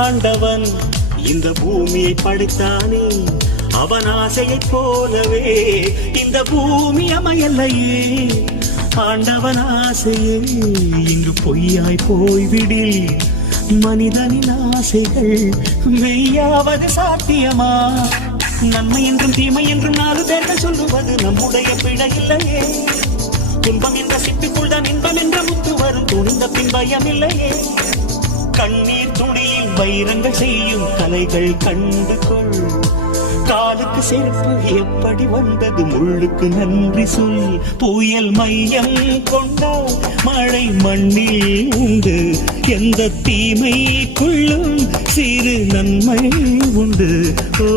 ஆண்டவன் இந்த பூமியை படைத்தானே, அவன் ஆசையைப் போலவே இந்த பூமி அமையலையே. ஆண்டவன் ஆசையே இங்கு பொய்யாய் போய்விடில், மனிதனின் ஆசைகள் மெய்யாவது சாத்தியமா? நன்மை என்றும் தீமை என்றும் 4 பேர்கள் சொல்லுவது நம்முடைய பிழை இல்லையே. துன்பம் என்ற சிட்டுக்குள் தான் இன்பம் என்ற முத்து வரும், துணிந்த பின் பயம் இல்லையே. கண்ணீர் துணியில் வைரங்கள் செய்யும் கலைகள் கண்டு கொள். காலுக்கு செருப்பு எப்படி வந்தது, முள்ளுக்கு நன்றி சொல். புயல் மையம் கொண்டால் மழை மண்ணில் உண்டு, எந்த தீமைக்குள்ளும் சிறு நன்மை உண்டு. ஓ